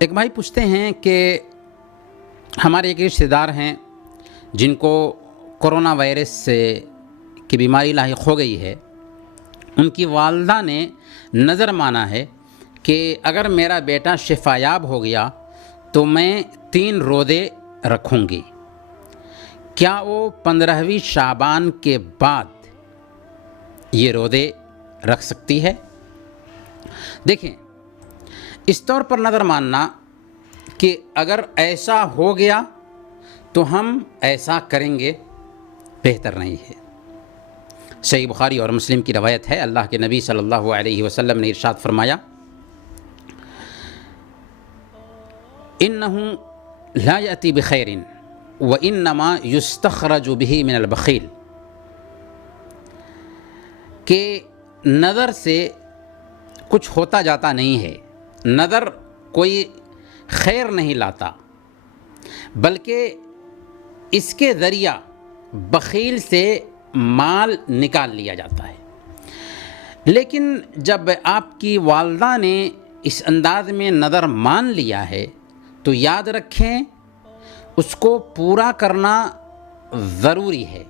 ایک بھائی پوچھتے ہیں کہ ہمارے ایک رشتہ دار ہیں جن کو کورونا وائرس سے کی بیماری لاحق ہو گئی ہے. ان کی والدہ نے نظر مانا ہے کہ اگر میرا بیٹا شفا یاب ہو گیا تو میں 3 روزے رکھوں گی. کیا وہ 15ویں شعبان کے بعد یہ روزے رکھ سکتی ہے؟ دیکھیں، اس طور پر نظر ماننا کہ اگر ایسا ہو گیا تو ہم ایسا کریں گے بہتر نہیں ہے. صحیح بخاری اور مسلم کی روایت ہے، اللہ کے نبی صلی اللہ علیہ وسلم نے ارشاد فرمایا: انہ لا یأتی بخیر وانما یستخرج بہ من البخیل. کہ نظر سے کچھ ہوتا جاتا نہیں ہے، نظر کوئی خیر نہیں لاتا، بلکہ اس کے ذریعہ بخیل سے مال نکال لیا جاتا ہے. لیکن جب آپ کی والدہ نے اس انداز میں نظر مان لیا ہے تو یاد رکھیں اس کو پورا کرنا ضروری ہے.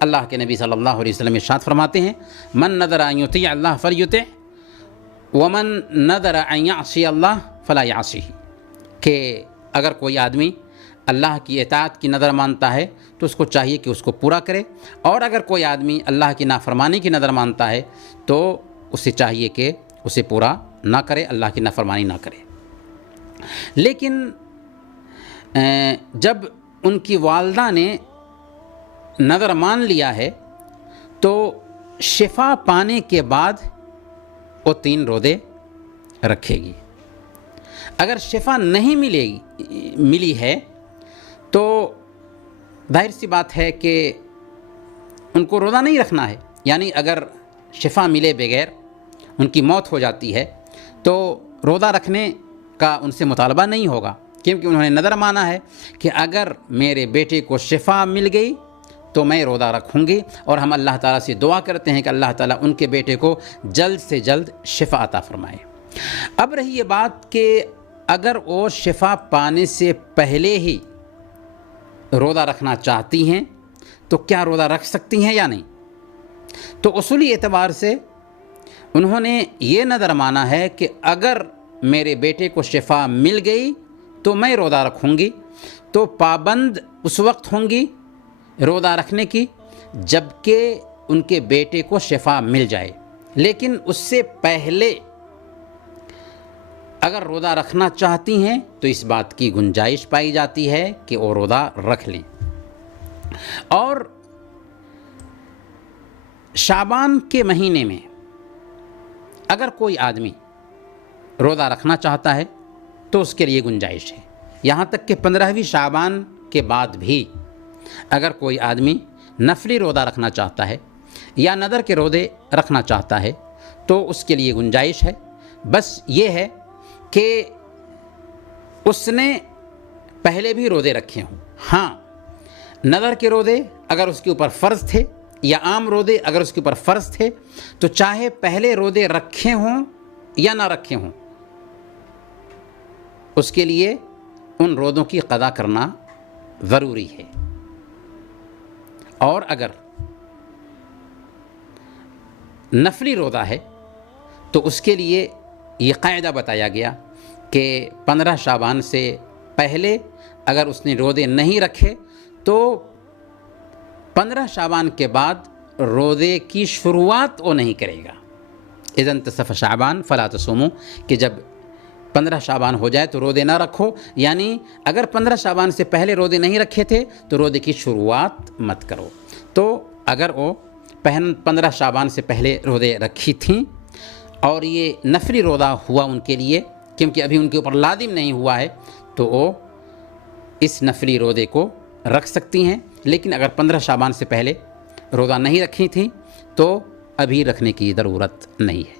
اللہ کے نبی صلی اللہ علیہ وسلم ارشاد فرماتے ہیں: من نذر ان یطیع اللہ فلیطع ومن نذر ان یعصی اللہ فلا یعصیہ. کہ اگر کوئی آدمی اللہ کی اطاعت کی نظر مانتا ہے تو اس کو چاہیے کہ اس کو پورا کرے، اور اگر کوئی آدمی اللہ کی نافرمانی کی نظر مانتا ہے تو اسے چاہیے کہ اسے پورا نہ کرے، اللہ کی نافرمانی نہ کرے. لیکن جب ان کی والدہ نے نظر مان لیا ہے تو شفا پانے کے بعد وہ 3 روزے رکھے گی. اگر شفا نہیں ملی ہے تو ظاہر سی بات ہے کہ ان کو روزہ نہیں رکھنا ہے. یعنی اگر شفا ملے بغیر ان کی موت ہو جاتی ہے تو روزہ رکھنے کا ان سے مطالبہ نہیں ہوگا، کیونکہ انہوں نے نظر مانا ہے کہ اگر میرے بیٹے کو شفا مل گئی تو میں روزہ رکھوں گی. اور ہم اللہ تعالیٰ سے دعا کرتے ہیں کہ اللہ تعالیٰ ان کے بیٹے کو جلد سے جلد شفا عطا فرمائے. اب رہی یہ بات کہ اگر وہ شفا پانے سے پہلے ہی روزہ رکھنا چاہتی ہیں تو کیا روزہ رکھ سکتی ہیں یا نہیں؟ تو اصولی اعتبار سے انہوں نے یہ نظر مانا ہے کہ اگر میرے بیٹے کو شفا مل گئی تو میں روزہ رکھوں گی، تو پابند اس وقت ہوں گی روزہ رکھنے کی جب کہ ان کے بیٹے کو شفا مل جائے. لیکن اس سے پہلے اگر روزہ رکھنا چاہتی ہیں تو اس بات کی گنجائش پائی جاتی ہے کہ وہ روزہ رکھ لیں. اور شعبان کے مہینے میں اگر کوئی آدمی روزہ رکھنا چاہتا ہے تو اس کے لیے گنجائش ہے. یہاں تک کہ 15ویں شعبان کے بعد بھی اگر کوئی آدمی نفلی روزہ رکھنا چاہتا ہے یا نذر کے روزے رکھنا چاہتا ہے تو اس کے لیے گنجائش ہے. بس یہ ہے کہ اس نے پہلے بھی روزے رکھے ہوں. ہاں، نذر کے روزے اگر اس کے اوپر فرض تھے یا عام روزے اگر اس کے اوپر فرض تھے تو چاہے پہلے روزے رکھے ہوں یا نہ رکھے ہوں، اس کے لیے ان روزوں کی قضا کرنا ضروری ہے. اور اگر نفلی روزہ ہے تو اس کے لیے یہ قاعدہ بتایا گیا کہ 15 شعبان سے پہلے اگر اس نے روزے نہیں رکھے تو 15 شعبان کے بعد روزے کی شروعات وہ نہیں کرے گا. اذا انتصف شعبان فلا تصوموا، کہ جب 15 شعبان ہو جائے تو روزے نہ رکھو. یعنی اگر 15 شعبان سے پہلے روزے نہیں رکھے تھے تو روزے کی شروعات مت کرو. تو اگر وہ 15 شعبان سے پہلے روزے رکھی تھیں اور یہ نفلی روزہ ہوا ان کے لیے کیونکہ ابھی ان کے اوپر لازم نہیں ہوا ہے تو وہ اس نفلی روزے کو رکھ سکتی ہیں. لیکن اگر 15 شعبان سے پہلے روزہ نہیں رکھی تھیں تو ابھی رکھنے کی ضرورت نہیں ہے.